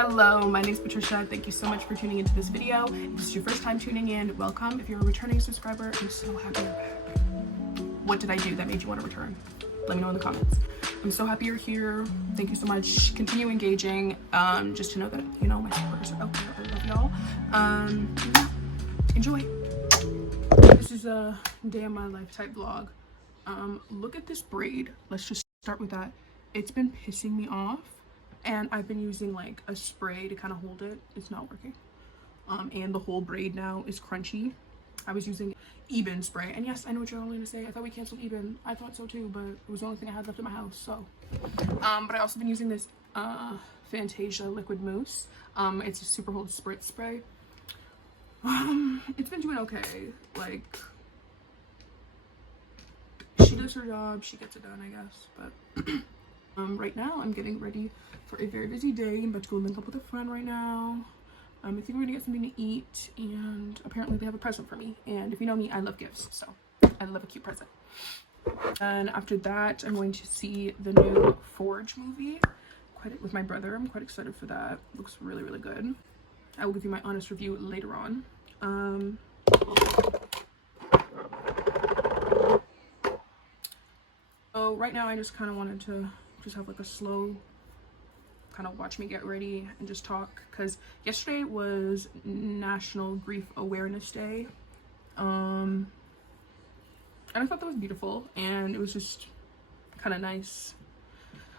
Hello, my name is Patricia. Thank you so much for tuning into this video. If this is your first time tuning in, welcome. If you're a returning subscriber, I'm so happy you're back. What did I do that made you want to return? Let me know in the comments. I'm so happy you're here. Thank you so much. Continue engaging. Just to know that, you know, my supporters are out there. I love y'all. Enjoy. This is a day of my life type vlog. Look at this braid. Let's just start with that. It's been pissing me off. And I've been using like a spray to kind of hold it. It's not working. And the whole braid now is crunchy. I was using Eben spray. And yes, I know what you're all going to say. I thought we canceled Eben. I thought so too, but it was the only thing I had left in my house. So, but I also been using this Fantasia liquid mousse. It's a super hold spritz spray. It's been doing okay. Like, she does her job. She gets it done, I guess. But right now I'm getting ready for a very busy day. I'm about to go link up with a friend right now. I think we're gonna get something to eat, and apparently they have a present for me. And if you know me, I love gifts, so I love a cute present. And after that, I'm going to see the new Forge movie with my brother. I'm quite excited for that. Looks really, really good. I will give you my honest review later on. So right now I just kind of wanted to just have like a slow kind of watch me get ready and just talk, because yesterday was National Grief Awareness Day, and I thought that was beautiful, and it was just kind of nice.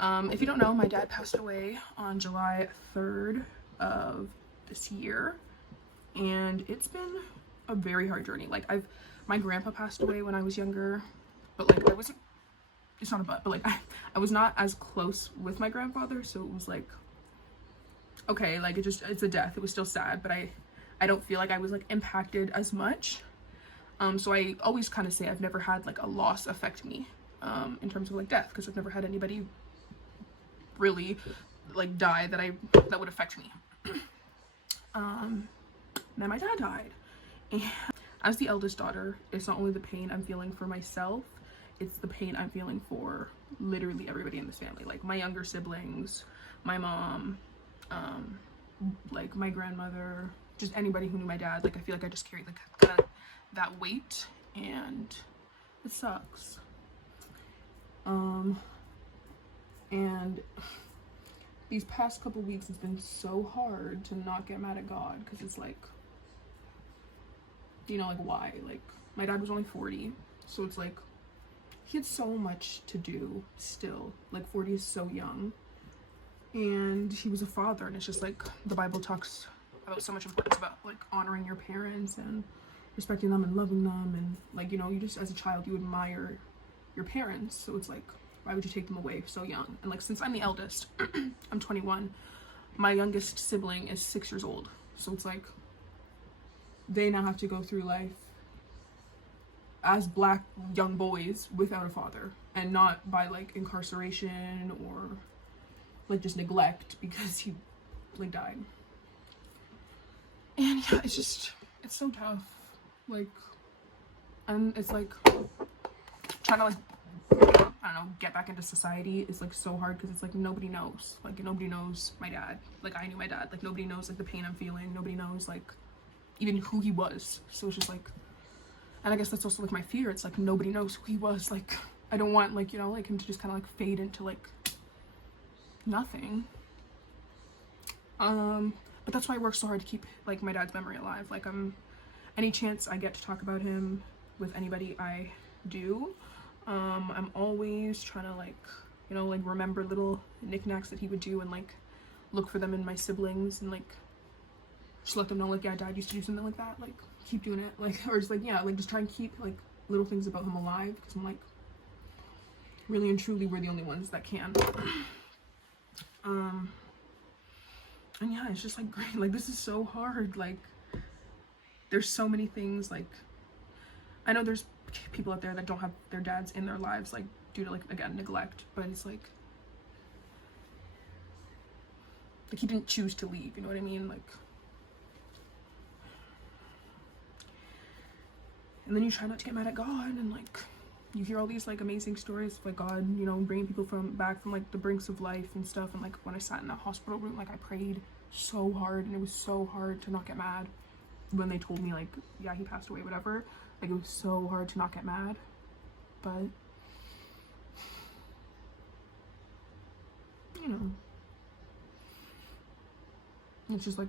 If you don't know, my dad passed away on July 3rd of this year, and it's been a very hard journey. Like, my grandpa passed away when I was younger, but like I wasn't, it's not a but like I was not as close with my grandfather, so it was like, okay, like it's a death. It was still sad, but I don't feel like I was like impacted as much. So I always kind of say I've never had like a loss affect me in terms of like death, because I've never had anybody really like die that would affect me. Then my dad died, and as the eldest daughter, it's not only the pain I'm feeling for myself, it's the pain I'm feeling for literally everybody in this family. Like my younger siblings, my mom, like my grandmother, just anybody who knew my dad. Like I feel like I just carried like kind of that weight, and it sucks. And these past couple weeks it's been so hard to not get mad at God, because it's like, you know, like why? Like my dad was only 40, so it's like he had so much to do still. Like 40 is so young, and he was a father, and it's just like the Bible talks about so much importance about like honoring your parents and respecting them and loving them, and like, you know, you just as a child you admire your parents, so it's like, why would you take them away so young? And like, since I'm the eldest, I'm 21, my youngest sibling is 6 years old, so it's like they now have to go through life as Black young boys without a father, and not by like incarceration or like just neglect because he like died. And yeah, it's so tough. Like, and it's like trying to like, I don't know, get back into society is like so hard, because it's like nobody knows. Like nobody knows my dad. Like I knew my dad. Like nobody knows like the pain I'm feeling. Nobody knows like even who he was. So it's just like, and I guess that's also like my fear. It's like nobody knows who he was. Like I don't want like, you know, like him to just kind of like fade into like nothing. But that's why I work so hard to keep like my dad's memory alive. Like any chance I get to talk about him with anybody, I do. I'm always trying to like, you know, like remember little knickknacks that he would do, and like look for them in my siblings, and like just let them know like, yeah, dad used to do something like that, like keep doing it, like, or just like, yeah, like just try and keep like little things about him alive, because I'm like, really and truly we're the only ones that can. And yeah, it's just like great. Like this is so hard. Like there's so many things. Like I know there's people out there that don't have their dads in their lives, like due to like, again, neglect, but it's like he didn't choose to leave, you know what I mean? Like, and then you try not to get mad at God, and like you hear all these like amazing stories of like God, you know, bringing people back from like the brinks of life and stuff. And like when I sat in that hospital room, like I prayed so hard, and it was so hard to not get mad when they told me like, yeah, he passed away, whatever. Like, it was so hard to not get mad, but you know, it's just like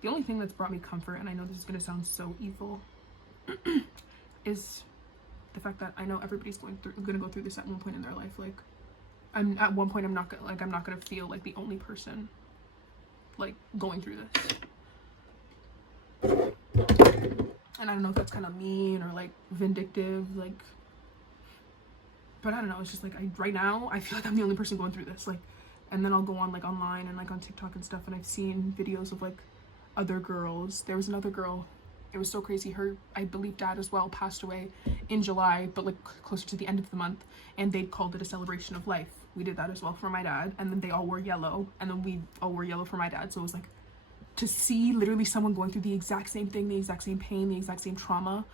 the only thing that's brought me comfort, and I know this is gonna sound so evil, is the fact that I know everybody's gonna go through this at one point in their life. Like, I'm at one point, I'm not gonna feel like the only person like going through this. And I don't know if that's kind of mean or like vindictive, like, but I don't know, it's just like right now I feel like I'm the only person going through this. Like, and then I'll go on like online and like on TikTok and stuff, and I've seen videos of like other girls. There was another girl, it was so crazy, her, I believe, dad as well passed away in July, but like closer to the end of the month, and they called it a celebration of life. We did that as well for my dad, and then they all wore yellow, and then we all wore yellow for my dad. So it was like, to see literally someone going through the exact same thing, the exact same pain, the exact same trauma,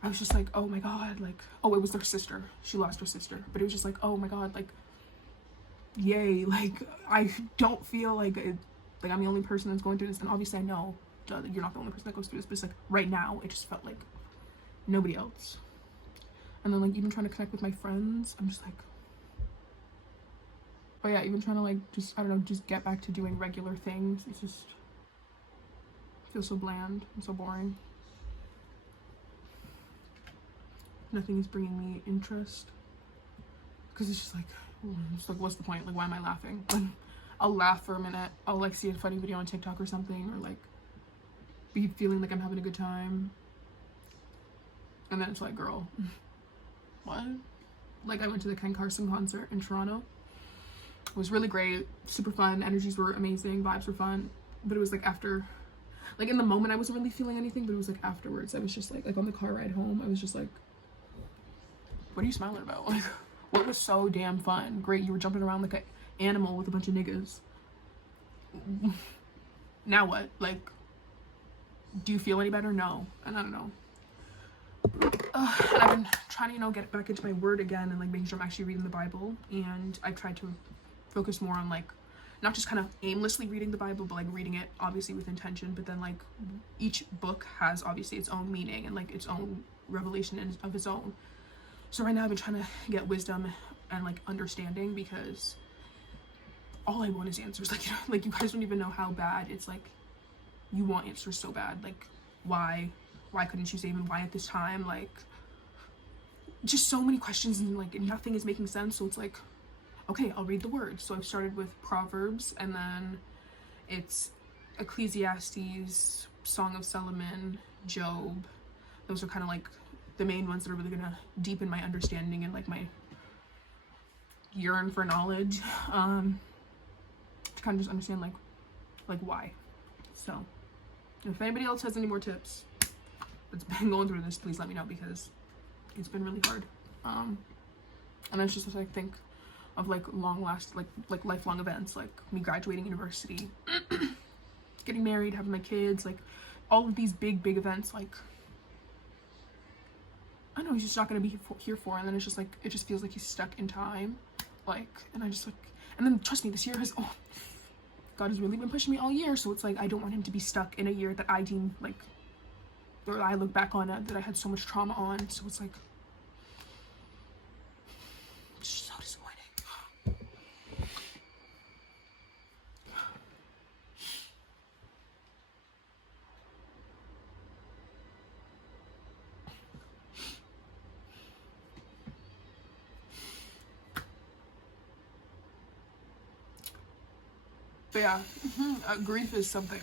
I was just like, oh my god, like, oh, it was their sister, she lost her sister, but it was just like, oh my god, like, yay, like, I don't feel like I'm the only person that's going through this. And obviously I know you're not the only person that goes through this, but it's like right now it just felt like nobody else. And then like even trying to connect with my friends, I'm just like, oh yeah, even trying to like just, I don't know, just get back to doing regular things, it's just feels so bland and so boring. Nothing is bringing me interest, because it's just like, what's the point? Like, why am I laughing? Like, I'll laugh for a minute, I'll like see a funny video on TikTok or something, or like be feeling like I'm having a good time, and then it's like, girl, what? Like, I went to the Ken Carson concert in Toronto. It was really great, super fun, energies were amazing, vibes were fun, but it was like after, like in the moment I wasn't really feeling anything, but it was like afterwards I was just like on the car ride home, I was just like, what are you smiling about? Like, what was so damn fun? Great, you were jumping around like an animal with a bunch of niggas. Now what? Like, do you feel any better? No. And I don't know. And I've been trying to, you know, get back into my word again, and like making sure I'm actually reading the Bible. And I've tried to focus more on like not just kind of aimlessly reading the Bible, but like reading it obviously with intention, but then like each book has obviously its own meaning and like its own revelation of its own. So right now I've been trying to get wisdom and like understanding, because all I want is answers. Like, you know, like you guys don't even know how bad it's like, you want answers so bad. Like, why couldn't you save him? Why at this time? Like, just so many questions, and like nothing is making sense. So it's like, okay, I'll read the word. So I've started with Proverbs, and then it's Ecclesiastes, Song of Solomon, Job. Those are kind of like the main ones that are really gonna deepen my understanding and like my yearn for knowledge, to kind of just understand like why. So if anybody else has any more tips that's been going through this, please let me know, because it's been really hard. And it's just as I think of like like lifelong events, like me graduating university, getting married, having my kids, like all of these big events, like I know he's just not gonna be here for, and then it's just like, it just feels like he's stuck in time, like, and I just like, and then trust me, this year has, oh, God has really been pushing me all year, so it's like I don't want him to be stuck in a year that I deem like, or I look back on that I had so much trauma on. So it's like, it's so disappointing. But yeah, grief is something.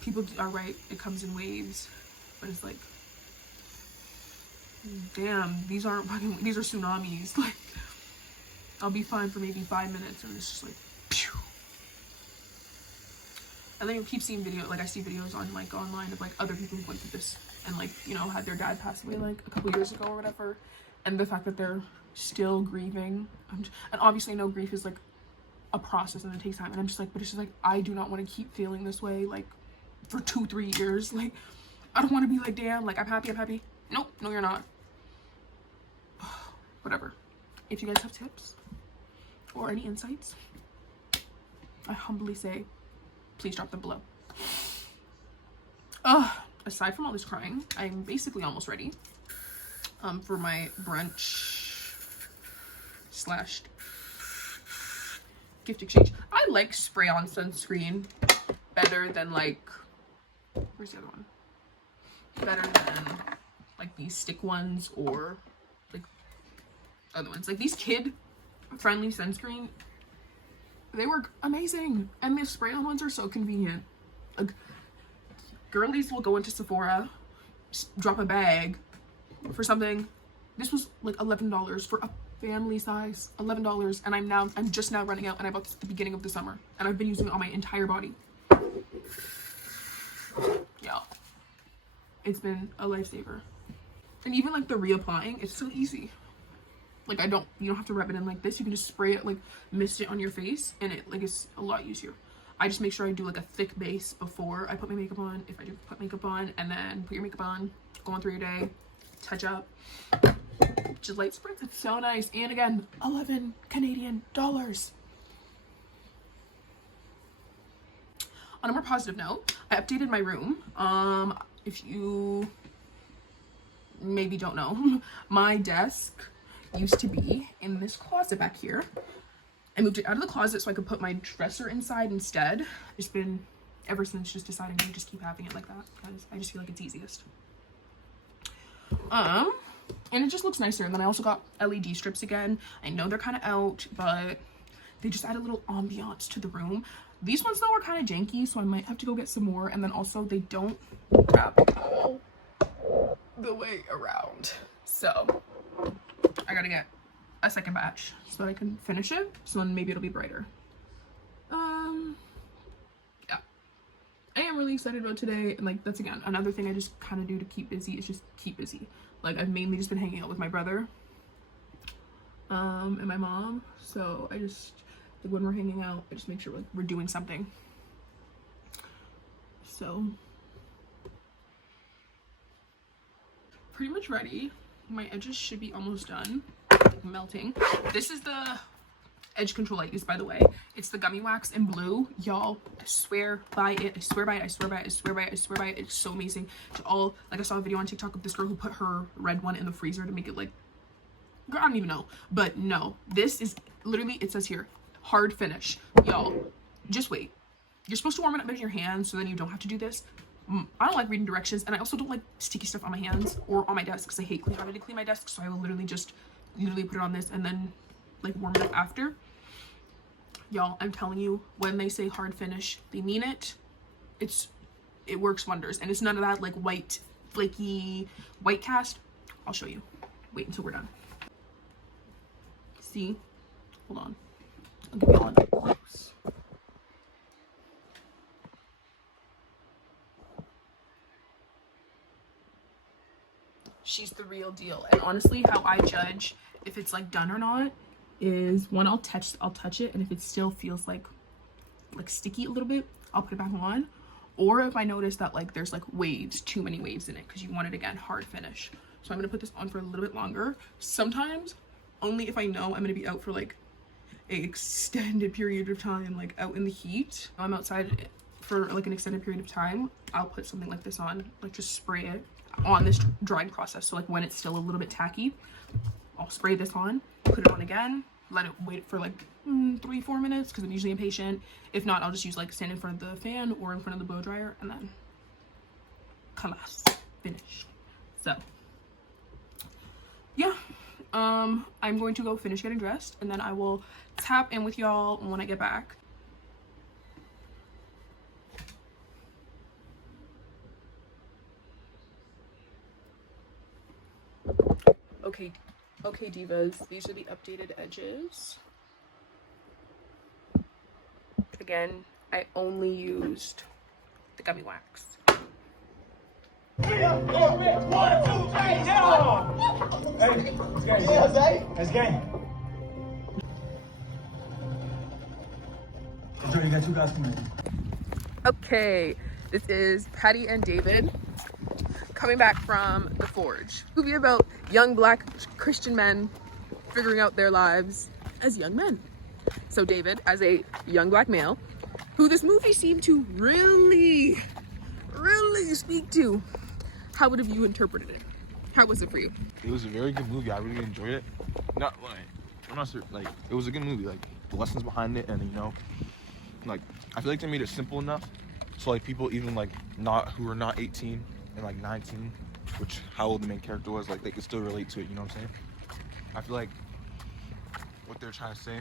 People are right, it comes in waves, but it's like, damn, these are tsunamis. Like, I'll be fine for maybe 5 minutes, and it's just like, pew. And then you keep seeing I see videos on like online of like other people who went through this and like, you know, had their dad pass away like a couple years ago or whatever, and the fact that they're still grieving. And obviously I know grief is like a process and it takes time, and I'm just like, but it's just like, I do not want to keep feeling this way like for 2-3 years. Like, I don't want to be like, damn, like I'm happy. Nope, no you're not. Whatever. If you guys have tips or any insights, I humbly say, please drop them below. Aside from all this crying, I'm basically almost ready for my brunch slash gift exchange. I like spray on sunscreen better than like, where's the other one? Better than like these stick ones or like other ones. Like these kid friendly sunscreen, they work amazing, and the spray on ones are so convenient. Like girlies will go into Sephora, drop a bag for something. This was like $11 for a family size, $11, and I'm just now running out, and I bought this at the beginning of the summer, and I've been using it on my entire body. Yeah, it's been a lifesaver. And even like the reapplying, it's so easy. Like you don't have to rub it in like this. You can just spray it, like mist it on your face, and it like it's a lot easier. I just make sure I do like a thick base before I put my makeup on, if I do put makeup on, and then put your makeup on, go on through your day, touch up, just light spritz. It's so nice. And again, 11 Canadian dollars. On a more positive note, I updated my room. If you maybe don't know, my desk used to be in this closet back here. I moved it out of the closet so I could put my dresser inside instead. It's been ever since just deciding to just keep having it like that because I just feel like it's easiest. And it just looks nicer. And then I also got LED strips again. I know they're kind of out, but they just add a little ambiance to the room. These ones though are kind of janky, so I might have to go get some more. And then also they don't wrap all the way around, so I gotta get a second batch so that I can finish it, so then maybe it'll be brighter. Yeah, I am really excited about today, and like that's again another thing I just kind of do to keep busy, is just keep busy. Like I've mainly just been hanging out with my brother and my mom, so I just like when we're hanging out I just make sure like we're doing something. So pretty much ready. My edges should be almost done, like melting. This is the edge control I use, by the way. It's the gummy wax in blue. Y'all, I swear by it. I swear by it. I swear by it. I swear by it. I swear by it. It's so amazing. To all, like I saw a video on TikTok of this girl who put her red one in the freezer to make it like, girl, I don't even know. But no, this is literally, it says here, hard finish. Y'all, just wait. You're supposed to warm it up in your hands so then you don't have to do this. I don't like reading directions, and I also don't like sticky stuff on my hands or on my desk because I hate having to clean my desk, so I will literally put it on this and then like warm it up after. Y'all, I'm telling you, when they say hard finish, they mean it. It works wonders, and it's none of that like white flaky white cast. I'll show you. Wait until we're done. See? Hold on. I'll give you all a close. She's the real deal. And honestly, how I judge if it's like done or not is one, I'll touch it, and if it still feels like sticky a little bit, I'll put it back on. Or if I notice that like there's like waves, too many waves in it, because you want it again hard finish. So I'm gonna put this on for a little bit longer. Sometimes only if I know I'm gonna be out for like an extended period of time, like out in the heat. I'm outside for like an extended period of time, I'll put something like this on, like just spray it on this drying process. So like when it's still a little bit tacky, I'll spray this on, put it on again, let it wait for like 3-4 minutes because I'm usually impatient. If not, I'll just use like stand in front of the fan or in front of the blow dryer, and then kalas, finished. So yeah, I'm going to go finish getting dressed, and then I will tap in with y'all when I get back. Okay divas, these are the updated edges. Again, I only used the gummy wax. Hey, let's game. Joe, you got 2 guys coming in. Okay, this is Patty and David coming back from The Forge. Movie about young black Christian men figuring out their lives as young men. So David, as a young black male, who this movie seemed to really speak to, how would have you interpreted it? How was it for you? It was a very good movie. I really enjoyed it. Not like, I'm not sure, like, it was a good movie. Like, the lessons behind it, and you know, like, I feel like they made it simple enough so like people even like who are not 18 and like 19, which how old the main character was, like they could still relate to it. You know what I'm saying? I feel like what they're trying to say,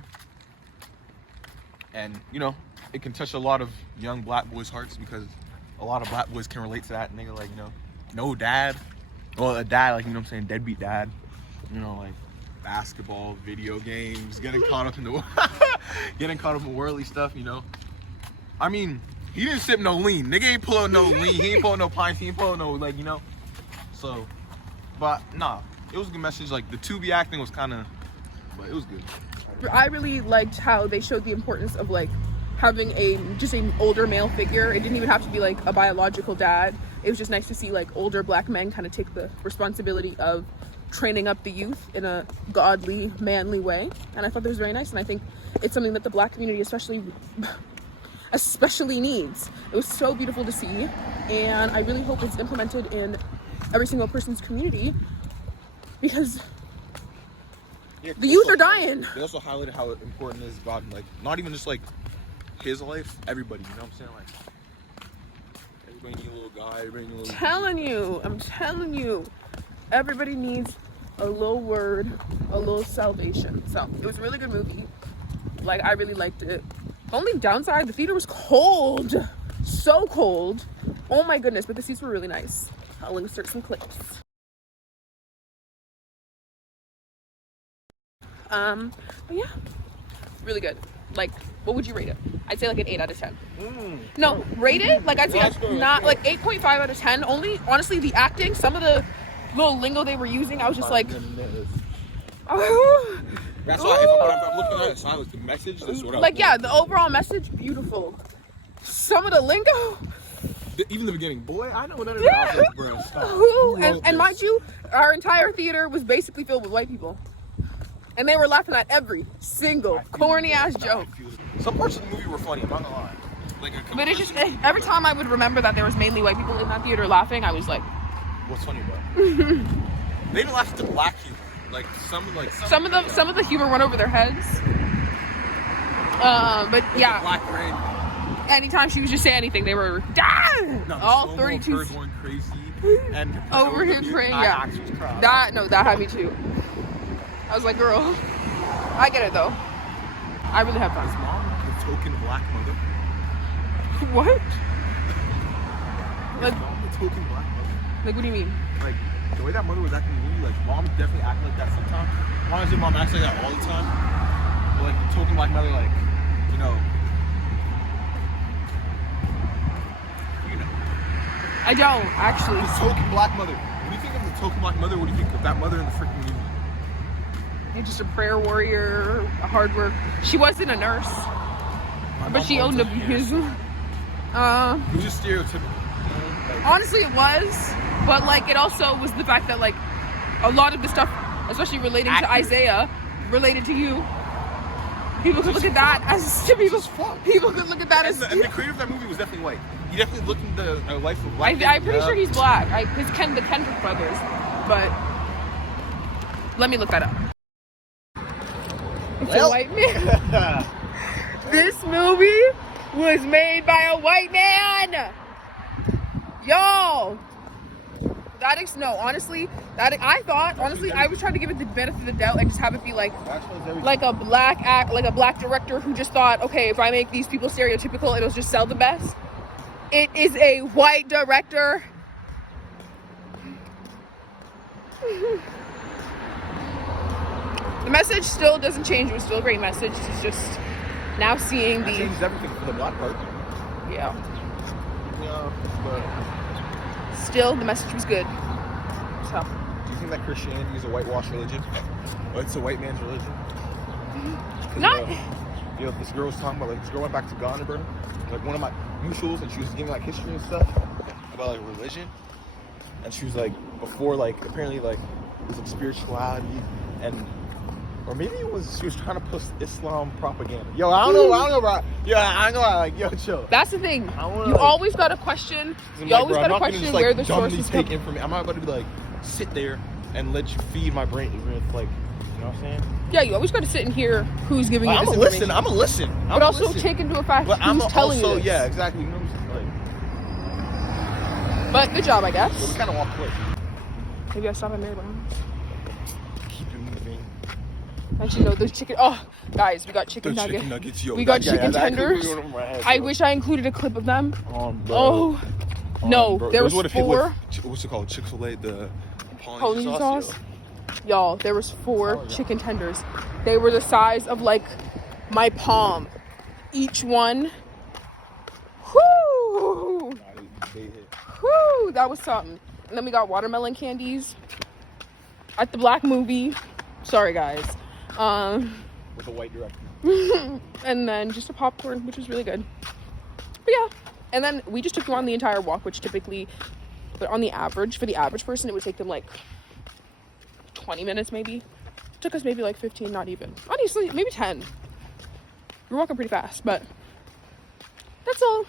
and you know, it can touch a lot of young black boys' hearts because a lot of black boys can relate to that nigga, like, you know, no dad, well, a dad, like, you know what I'm saying, deadbeat dad, you know, like basketball, video games, getting caught up in worldly stuff, you know. I mean, he didn't sip no lean. Nigga ain't pulling no lean. He ain't pulling no pints. He ain't pulling no, like, you know. So, but nah, it was a good message. Like, the 2B acting was kind of, but it was good. I really liked how they showed the importance of like having just an older male figure. It didn't even have to be like a biological dad. It was just nice to see like older black men kind of take the responsibility of training up the youth in a godly, manly way. And I thought that was very nice. And I think it's something that the black community especially needs. It was so beautiful to see. And I really hope it's implemented in every single person's community because the youth are dying. They also highlighted how important it is God, like, not even just like his life, everybody, you know what I'm saying? Like, everybody needs a little guy, everybody needs a little... I'm telling you, everybody needs a little word, a little salvation. So it was a really good movie. Like, I really liked it. The only downside, the theater was cold. So cold. Oh my goodness, but the seats were really nice. I'll insert some clips. But yeah, really good. Like, what would you rate it? I'd say like an 8 out of 10. No, rate it? Like, I'd say not like 8.5 out of 10. Only, honestly, the acting, some of the little lingo they were using, I was just like, oh. That's why if I'm looking at it, silence, the message, that's what I was like, yeah, the overall message, beautiful. Some of the lingo, even the beginning, boy, I know what that is. I was like, bro, stop. And mind you, our entire theater was basically filled with white people. And they were laughing at every single corny ass joke. Some parts of the movie were funny, I'm not gonna lie. Like, But it's just, every time I would remember that there was mainly white people in that theater laughing, I was like, what's funny about it? They didn't laugh at the black humor. Like, some of the humor went over their heads. But yeah. Black brain. Anytime she was just saying anything, they were all 32 going crazy and over him praying. Yeah, that had me too. I was like, girl, I get it though. I really have fun. His mom, the token black mother. What? Like, mom, the token black mother. Like, what do you mean? Like, the way that mother was acting in the movie, like, mom definitely acting like that sometimes. I'm not gonna say mom acts like that all the time. But like, the token black mother, like, you know. I don't, actually. The token black mother. When you think of the token black mother, what do you think of that mother in the freaking movie? You're just a prayer warrior, a hard work. She wasn't a nurse, but she owned a business. It was just stereotypical. Like, honestly, it was, but like it also was the fact that like a lot of the stuff, especially relating to Isaiah, related to you. People could look at that as people could look at that as. And the creator of that movie was definitely white. He definitely looked into the life of black. I'm pretty sure he's black. It's the Kendrick brothers, but let me look that up. It's a white man. This movie was made by a white man. Y'all. Honestly, I was trying to give it the benefit of the doubt and just have it be like a black director who just thought, okay, if I make these people stereotypical, it'll just sell the best. It is a white director. The message still doesn't change. It was still a great message. It's just now seeing the... It changes everything for the black part. Yeah. Yeah, but... Still, the message was good. So. Do you think that Christianity is a whitewash religion? Or it's a white man's religion? Not... You know, this girl was talking about, like, this girl went back to Ghana, bro. Like, one of my mutuals, and she was giving, like, history and stuff about, like, religion. And she was, like, before, like, apparently, like, it was, like, spirituality and Or maybe she was trying to push Islam propaganda. Yo, I don't know, bro. Yeah, I know, like, yo, chill. That's the thing. Wanna, you like, always gotta question. You always gotta question where the sources come. I'm not going to be like sit there and let you feed my brain. Even if, like, you know what I'm saying? Yeah, you always gotta sit and hear who's giving you this information. I'm a listen. But also take into effect who's telling you this. Yeah, exactly. You know what I'm saying? But good job, I guess. Well, we kind of walked away. Maybe I stop at Mary Brown. Keep it moving. And you know those chicken. Oh, guys, we got chicken nuggets. Chicken nuggets, yo. We got chicken tenders. I wish I included a clip of them. No, bro. there was 4. What's it called? Chick-fil-A, the Polynesian sauce. Y'all, there was 4 chicken tenders. They were the size of like my palm, each one. Whoo! Whoo! That was something. And then we got watermelon candies at the Black Movie. Sorry, guys. With a white director. And then just a popcorn, which was really good. But yeah. And then we just took you on the entire walk, which typically, but on the average, for the average person, it would take them like 20 minutes maybe. It took us maybe like 15, not even. Honestly, maybe 10. We're walking pretty fast, but that's all.